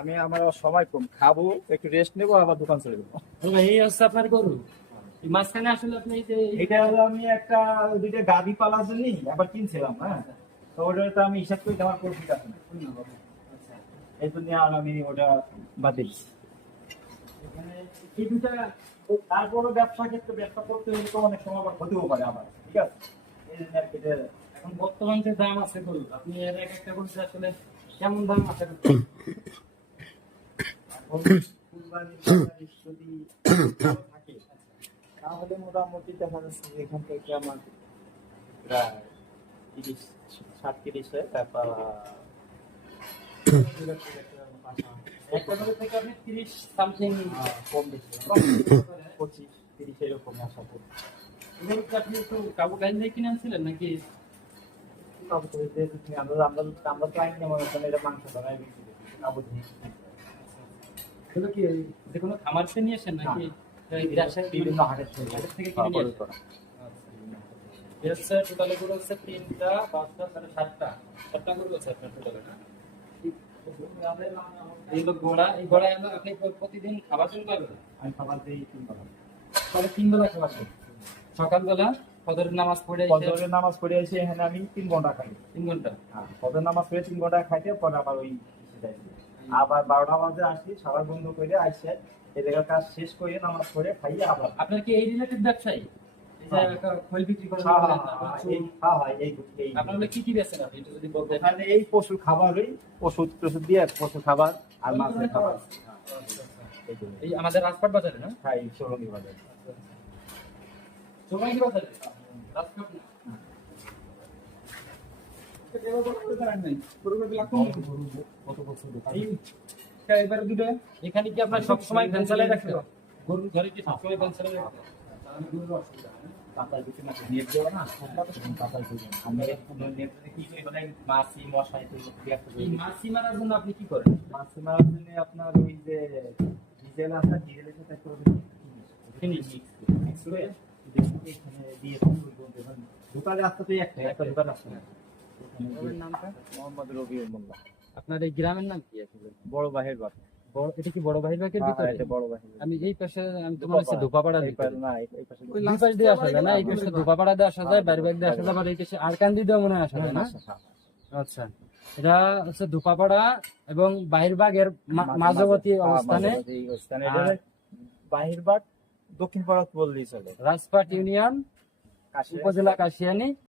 আমি আমার সময় কম, খাবো একটু রেস্ট নেবো আবার দোকান চলে যাবো। এই হচ্ছে আপনার গরু। এই মাঝখানে আসলে আপনি এই যে এটা হলো আমি একটা দুইটা গাভি পালার জন্য আবার কিনছিলাম, হ্যাঁ। তো ওটা তো আমি হিসাব করি আমার প্রফিট আছে না, আচ্ছা, এই জন্য আর আমি ওটা বাদ দিচ্ছি। এখানে এই দুটা তারপরে ব্যবসা ক্ষেত্রে ব্যবসা করতে হলে তো অনেক সময় আবার হতেও পারে আবার, ঠিক আছে। এই জন্য আর কি এটা এখন বর্তমান যে দাম আছে গরু, আপনি এর এক একটা বলতে আসলে কেমন দাম আছে? এখন কুরবানির বাজারে যদি ভালো থাকে তাহলে মোটামুটি দেখা যাচ্ছে যে এখান থেকে আমার প্রায় 30-37 হয়, তারপর একটা গরু থেকে আপনি 30 সামথিং কম বেশি 25-30 এরকম আশা করি। গরু কি আপনি একটু কাবু গাইন দিয়ে কিনে আনছিলেন নাকি? তারপরে যেহেতু আমরা আমরা আমরা তো আইনি মনে করেন এটা মাংস ধরাই বিক্রি করি, কাবুল এগুলো কি যে কোনো খামার থেকে নিয়ে আসেন নাকি এই রাজশাহী বিভিন্ন হাটের হাটের থেকে কিনে নিয়ে আসেন? করা। এর হচ্ছে টোটালে গরু হচ্ছে 3টা 5টা 7টা 7টা গরু আছে আপনার টোটালে না? এই হলো ঘোড়া, এই ঘোড়ায় আপনি প্রতিদিন খাবার শুরু করবেন? আমি খাবার দিই 3 বেলা। তাহলে 3 বেলা খাবার খান। সকালবেলা ফজরের নামাজ পড়ে এসে ফজরের নামাজ পড়ে এসে এখানে আমি 3 ঘন্টা খাই। 3 ঘন্টা। হ্যাঁ, ফজর নামাজ পড়ে 3 ঘন্টা খাইতে পরে আবার ওই এসে যাই। আবার 12টা বাজে আসি, সবার বন্ধ করে আসে এই জায়গার কাজ শেষ করে নামাজ পড়ে খাইয়ে আবার। আপনার কি এই রিলেটেড ব্যবসায়ী? এই যে খোল বিক্রি করেন, হ্যাঁ তারপর চুল। এই আপনার হলে কি কি বেচেন আপনি একটু যদি বলতেন? এখানে এই পশুর খাবারই ওষুধ টষুধ দিয়ে পশু খাবার আর মাছের খাবার। এই জন্য এই আমাদের রাজপাট বাজারে না? খাই সরঙ্গি বাজার। সময় কি বাজারে? রাজপাট না। কত বছর এবারে দুটো এখানে কি আপনার সব সময় ভ্যান চালায় রাখতে হবে? গরুর ঘরে কি সব সময় ভ্যান চালায় রাখতে হবে? আমি গরুর অসুবিধা হয় না। পাতার ভিতরে না নেট দেওয়া না, পাতার ভিতরে আমি নেটে কি করি মানে মাছি মশা এগুলো এই মাছি মারার জন্য আপনি কি করেন? মাছি মারার জন্য আপনার ওই যে ডিজেল আছে, ডিজেলের সাথে একটা ফিনিশ। মিক্স করে এখানে দিয়ে বলতে পারেন দোকানে আসতে তো একটা দোকান আসছে না। ওর নামটা? মোহাম্মদ রবিউল মোল্লা, আপনার এই গ্রামের নাম কি আসলে? বড় বাহির বাগ। বড়, এটা কি বড় ভাই বাগের ভিতরে? এটা বড় বাহির। আমি এই পাশে, আমি তোমার কাছে ধোপাপাড়া এই পাশে না, এই পাশে ওই পাশ দিয়ে আসা যায় না? এই পাশে ধোপাপাড়া দিয়ে আসা যায়, বাইরে বাইরে দিয়ে আসা যায়, আবার এই পাশে আরকান্দি দিয়ে মনে হয় আসা যায় না? আচ্ছা, এটা হচ্ছে ধোপাপাড়া এবং বাহিরবাগের মাঝবর্তী অবস্থানে এই অবস্থানে এটা বাহির বাগ দক্ষিণ পাড়া বললেই চলে। রাজপাট ইউনিয়ন, কাশিয়া উপজেলা কাশিয়ানী,